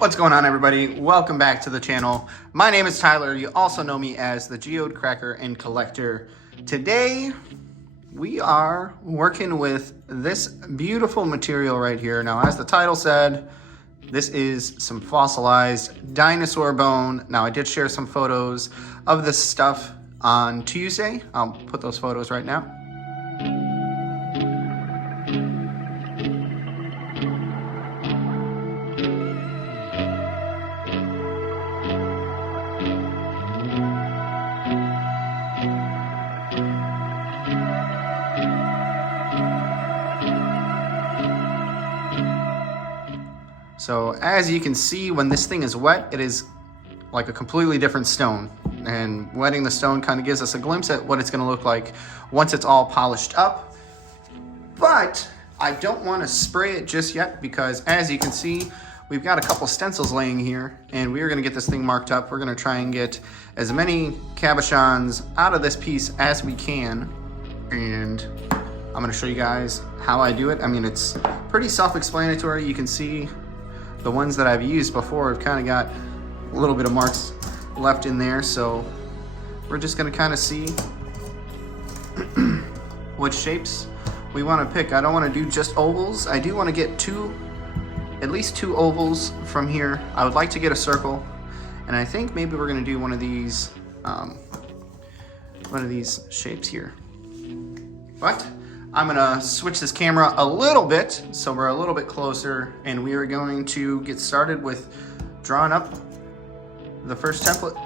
What's going on, everybody? Welcome back to the channel. My name is Tyler. You also know me as the Geode Cracker and Collector. Today, we are working with this beautiful material right here. Now, as the title said, this is some fossilized dinosaur bone. Now, I did share some photos of this stuff on Tuesday. I'll put those photos right now. So as you can see, when this thing is wet, it is like a completely different stone. And wetting the stone kind of gives us a glimpse at what it's going to look like once it's all polished up. But I don't want to spray it just yet because, as you can see, we've got a couple stencils laying here, and we are going to get this thing marked up. We're going to try and get as many cabochons out of this piece as we can. And I'm going to show you guys how I do it. I mean, it's pretty self-explanatory. You can see the ones that I've used before have kind of got a little bit of marks left in there, so we're just going to kind of see what shapes we want to pick. I don't want to do just ovals. I do want to get at least two ovals from here. I would like to get a circle, and I think maybe we're going to do one of these shapes here. But I'm gonna switch this camera a little bit so we're a little bit closer, and we are going to get started with drawing up the first template.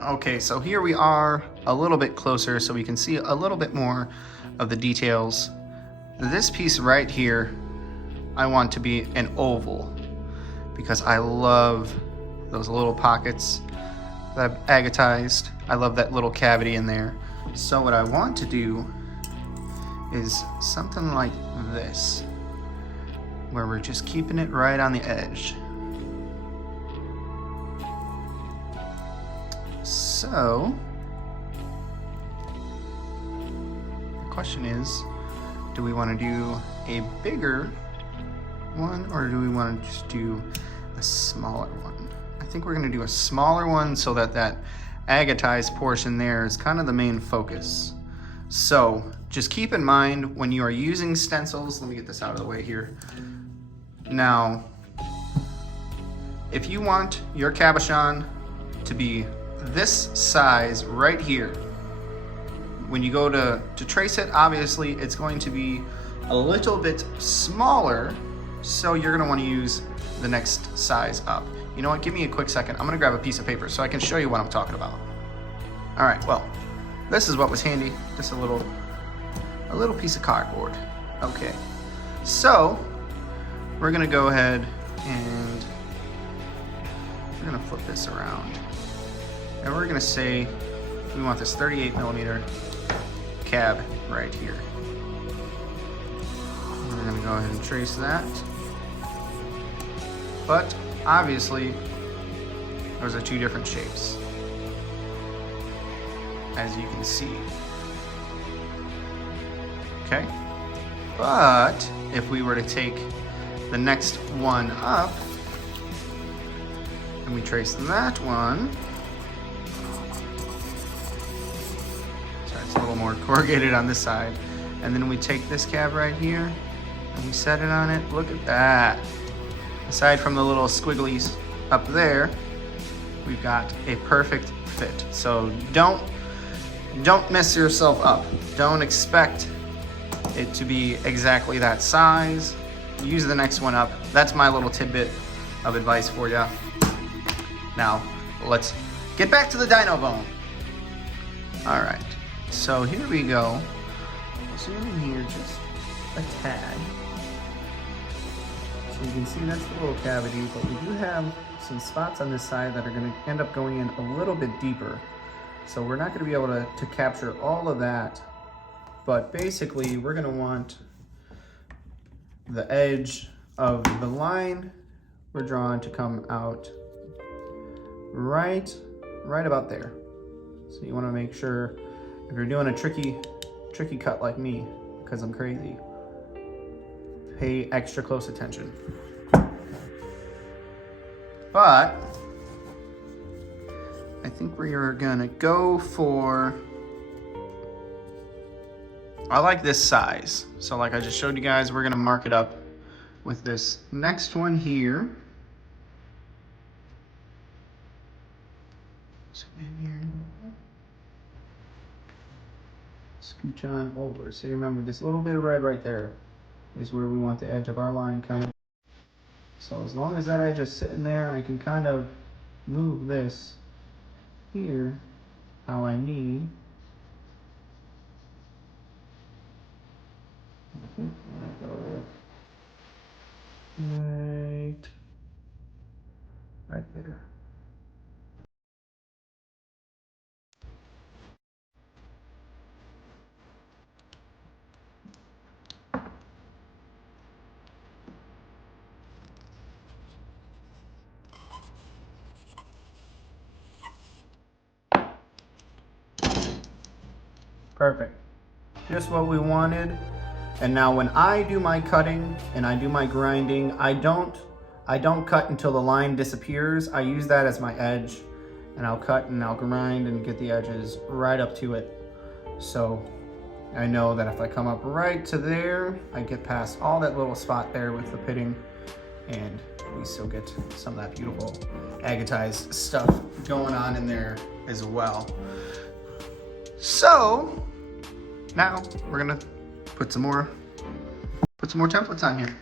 Okay, so here we are a little bit closer so we can see a little bit more of the details. This piece right here, I want to be an oval because I love those little pockets that I've agatized. I love that little cavity in there. So what I want to do is something like this, where we're just keeping it right on the edge. So the question is, do we want to do a bigger one or do we want to just do a smaller one? I think we're going to do a smaller one so that that agatized portion there is kind of the main focus. So just keep in mind when you are using stencils, let me get this out of the way here. Now, if you want your cabochon to be this size right here, when you go to trace it, obviously it's going to be a little bit smaller, so you're gonna want to use the next size up. You know what, give me a quick second. I'm gonna grab a piece of paper so I can show you what I'm talking about. All right, well, this is what was handy, just a little piece of cardboard. Okay, so we're gonna go ahead and we're gonna flip this around. And we're gonna say we want this 38mm cab right here. We're gonna go ahead and trace that. But obviously, those are two different shapes, as you can see. Okay? But if we were to take the next one up and we trace that one, sorry, it's a little more corrugated on this side, and then we take this cab right here and we set it on it. Look at that. Aside from the little squigglies up there, we've got a perfect fit. So don't mess yourself up. Don't expect it to be exactly that size. Use the next one up. That's my little tidbit of advice for you. Now, let's get back to the dino bone. All right, so here we go. Zoom in here just a tad. So you can see that's the little cavity, but we do have some spots on this side that are going to end up going in a little bit deeper. So we're not going to be able to capture all of that, but basically we're going to want the edge of the line we're drawing to come out right about there. So you want to make sure, if you're doing a tricky cut like me, because I'm crazy, pay extra close attention. But I think we are gonna go for, I like this size. So like I just showed you guys, we're gonna mark it up with this next one here. So in here. Scooch on over. So remember, this little bit of red right there is where we want the edge of our line kind of. So as long as that edge is sitting there, I can kind of move this here how I need. Right there. Perfect. Just what we wanted. And now when I do my cutting and I do my grinding, I don't cut until the line disappears. I use that as my edge, and I'll cut and I'll grind and get the edges right up to it. So I know that if I come up right to there, I get past all that little spot there with the pitting, and we still get some of that beautiful agatized stuff going on in there as well. So now we're gonna put some more templates on here.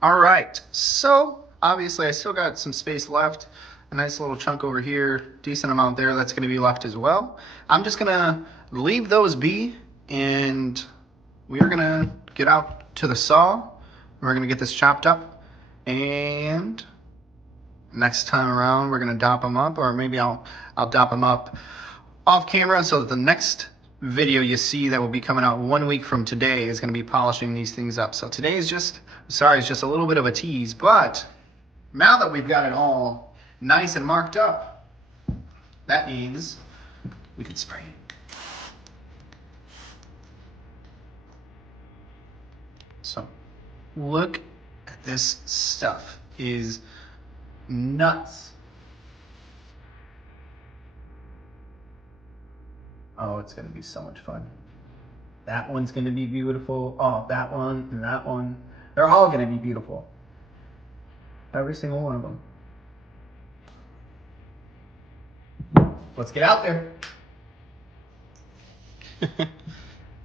All right, so obviously I still got some space left. A nice little chunk over here, decent amount there that's gonna be left as well. I'm just gonna leave those be, and we are gonna get out to the saw. We're gonna get this chopped up, and next time around we're gonna dop them up, or maybe I'll dop them up off camera, so that the next video you see that will be coming out 1 week from today is going to be polishing these things up. So today is just, sorry, it's just a little bit of a tease, but now that we've got it all nice and marked up, that means we can spray it. So look at this stuff, is nuts. Oh, it's gonna be so much fun. That one's gonna be beautiful. Oh, that one and that one. They're all gonna be beautiful. Every single one of them. Let's get out there.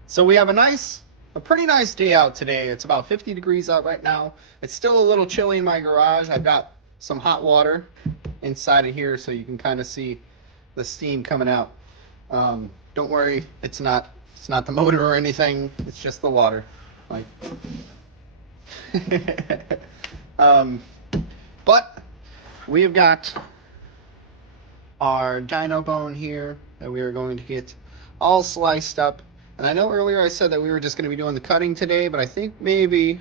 So we have a pretty nice day out today. It's about 50 degrees out right now. It's still a little chilly in my garage. I've got some hot water inside of here so you can kind of see the steam coming out. Don't worry, it's not the motor or anything, it's just the water. Like but we have got our dino bone here that we are going to get all sliced up. And I know earlier I said that we were just going to be doing the cutting today, but I think maybe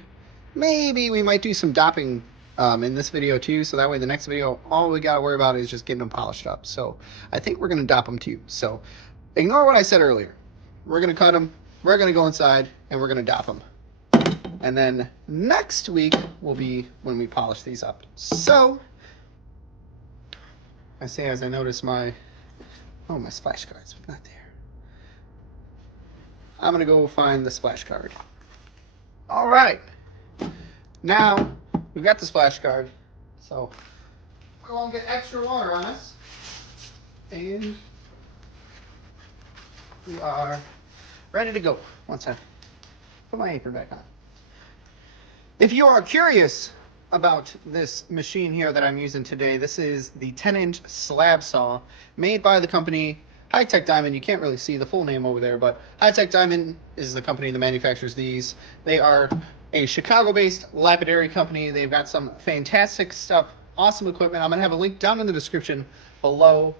we might do some dopping in this video too, so that way the next video all we got to worry about is just getting them polished up. So I think we're going to dop them too. So ignore what I said earlier. We're going to cut them, we're going to go inside, and we're going to dop them. And then next week will be when we polish these up. So I say as I notice my splash card's not there. I'm gonna go find the splash card. All right, now we've got the splash card, so we won't get extra water on us, and we are ready to go. Once I put my apron back on. If you are curious about this machine here that I'm using today, this is the 10-inch slab saw made by the company High Tech Diamond. You can't really see the full name over there, but High Tech Diamond is the company that manufactures these. They are a Chicago-based lapidary company. They've got some fantastic stuff, awesome equipment. I'm going to have a link down in the description below.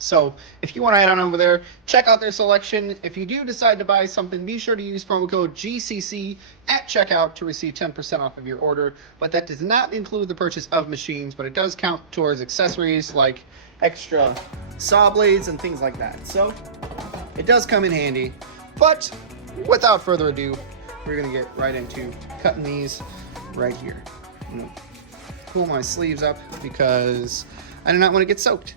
So if you want to head on over there, check out their selection. If you do decide to buy something, be sure to use promo code GCC at checkout to receive 10% off of your order. But that does not include the purchase of machines, but it does count towards accessories like extra saw blades and things like that. So it does come in handy. But without further ado, we're going to get right into cutting these right here. I'm going to pull my sleeves up because I do not want to get soaked.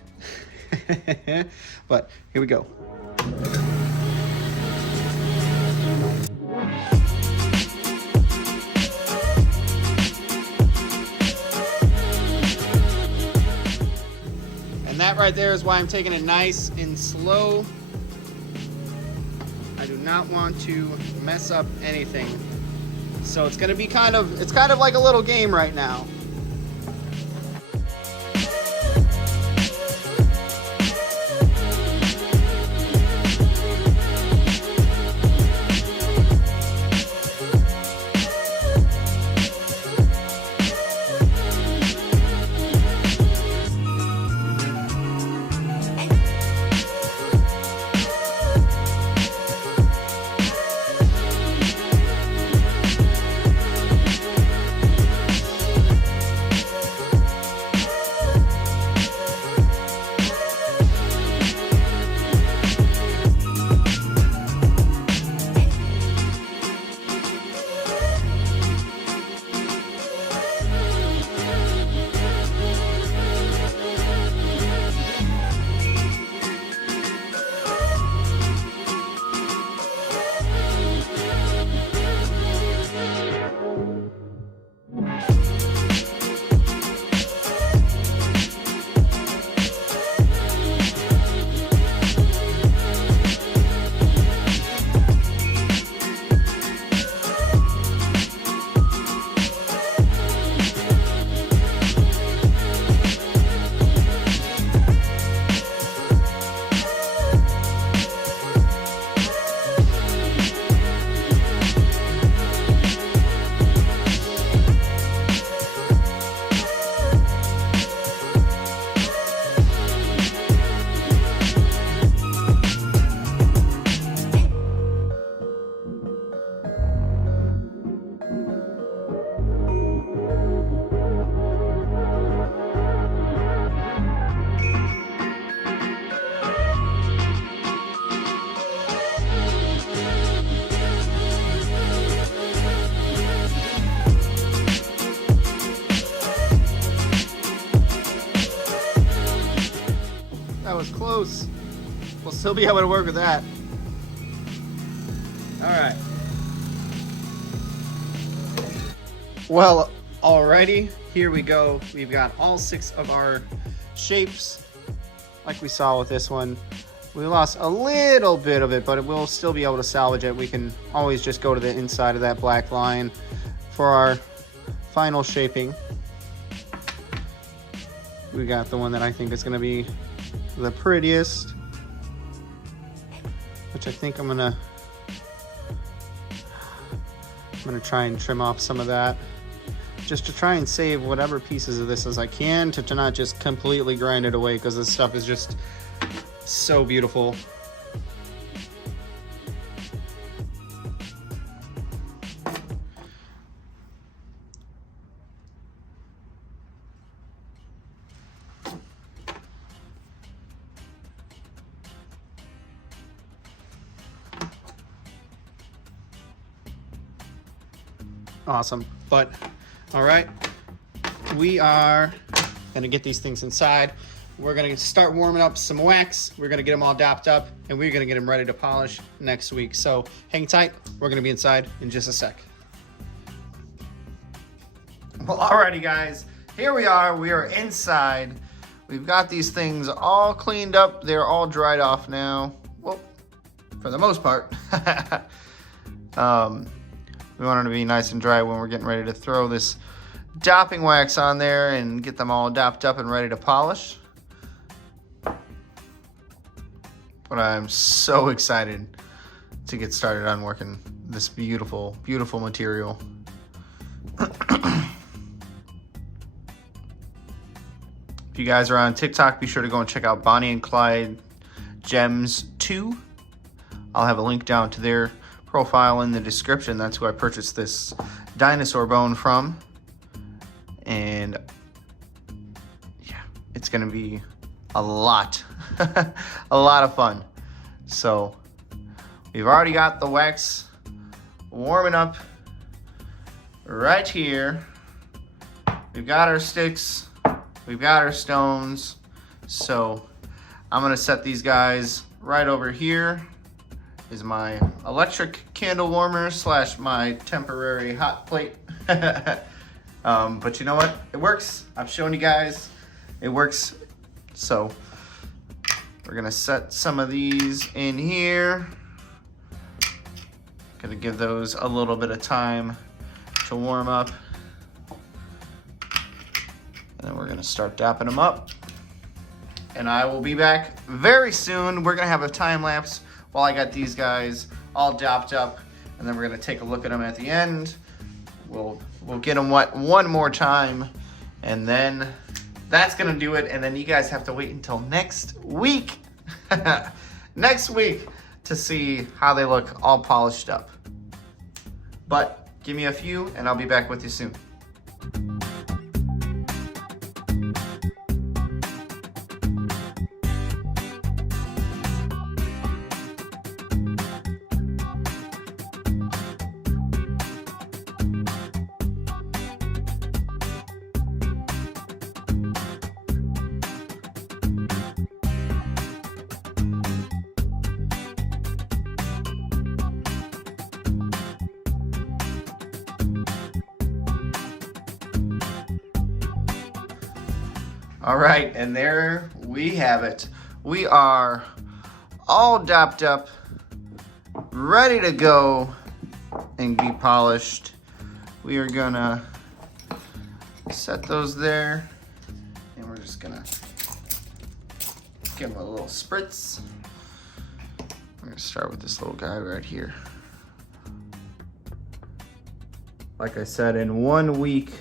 But here we go. And that right there is why I'm taking it nice and slow. I do not want to mess up anything. So it's gonna be it's kind of like a little game right now. That was close. We'll still be able to work with that. All right. Well, alrighty, here we go. We've got all 6 of our shapes, like we saw with this one. We lost a little bit of it, but we'll still be able to salvage it. We can always just go to the inside of that black line for our final shaping. we got the one that I think is gonna be the prettiest, which I think I'm gonna try and trim off some of that, just to try and save whatever pieces of this as I can, to not just completely grind it away, because this stuff is just so beautiful. Awesome. But all right, we are gonna get these things inside. We're gonna start warming up some wax. We're gonna get them all dopped up, and we're gonna get them ready to polish next week. So hang tight. We're gonna be inside in just a sec. Well, alrighty guys, here we are. We are inside. We've got these things all cleaned up. They're all dried off now. Well, for the most part. We want it to be nice and dry when we're getting ready to throw this dopping wax on there and get them all dopped up and ready to polish. But I'm so excited to get started on working this beautiful, beautiful material. If you guys are on TikTok, be sure to go and check out Bonnie and Clyde Gems 2. I'll have a link down to their profile in the description. That's who I purchased this dinosaur bone from. And yeah, it's gonna be a lot, a lot of fun. So we've already got the wax warming up right here. We've got our sticks, we've got our stones. So I'm gonna set these guys right over here. Is my electric candle warmer / my temporary hot plate. But you know what? It works. I've shown you guys. It works. So we're gonna set some of these in here. Gonna give those a little bit of time to warm up. And then we're gonna start dapping them up. And I will be back very soon. We're gonna have a time lapse while I got these guys all dopped up, and then we're gonna take a look at them at the end. We'll get them wet one more time, and then that's gonna do it. And then you guys have to wait until next week, next week, to see how they look all polished up. But give me a few, and I'll be back with you soon. All right, and there we have it. We are all dopped up, ready to go and be polished. We are gonna set those there, and we're just gonna give them a little spritz. We're gonna start with this little guy right here. Like I said, in 1 week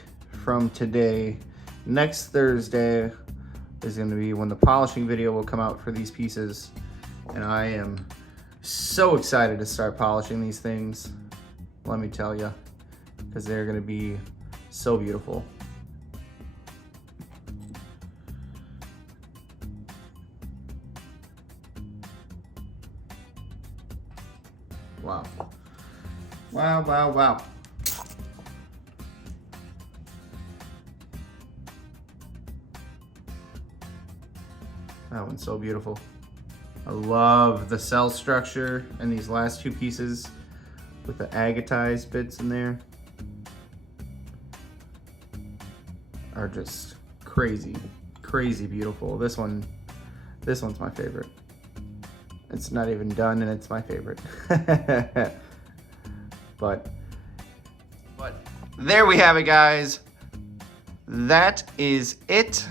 from today, next Thursday is going to be when the polishing video will come out for these pieces. And I am so excited to start polishing these things, let me tell you, because they're going to be so beautiful. Wow. Wow, wow, wow. That one's so beautiful. I love the cell structure and these last two pieces with the agatized bits in there are just crazy, crazy beautiful. This one's my favorite. It's not even done and it's my favorite. But there we have it, guys. That is it.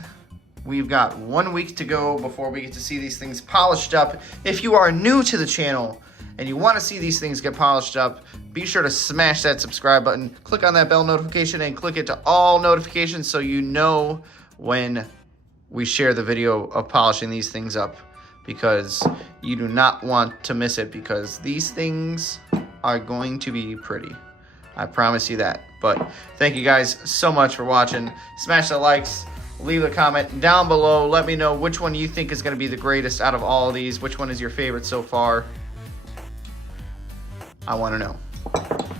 We've got 1 week to go before we get to see these things polished up. If you are new to the channel and you want to see these things get polished up, be sure to smash that subscribe button, click on that bell notification, and click it to all notifications so you know when we share the video of polishing these things up, because you do not want to miss it, because these things are going to be pretty. I promise you that. But thank you guys so much for watching. Smash the likes, leave a comment down below. Let me know which one you think is going to be the greatest out of all of these. Which one is your favorite so far? I want to know.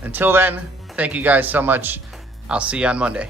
Until then, thank you guys so much. I'll see you on Monday.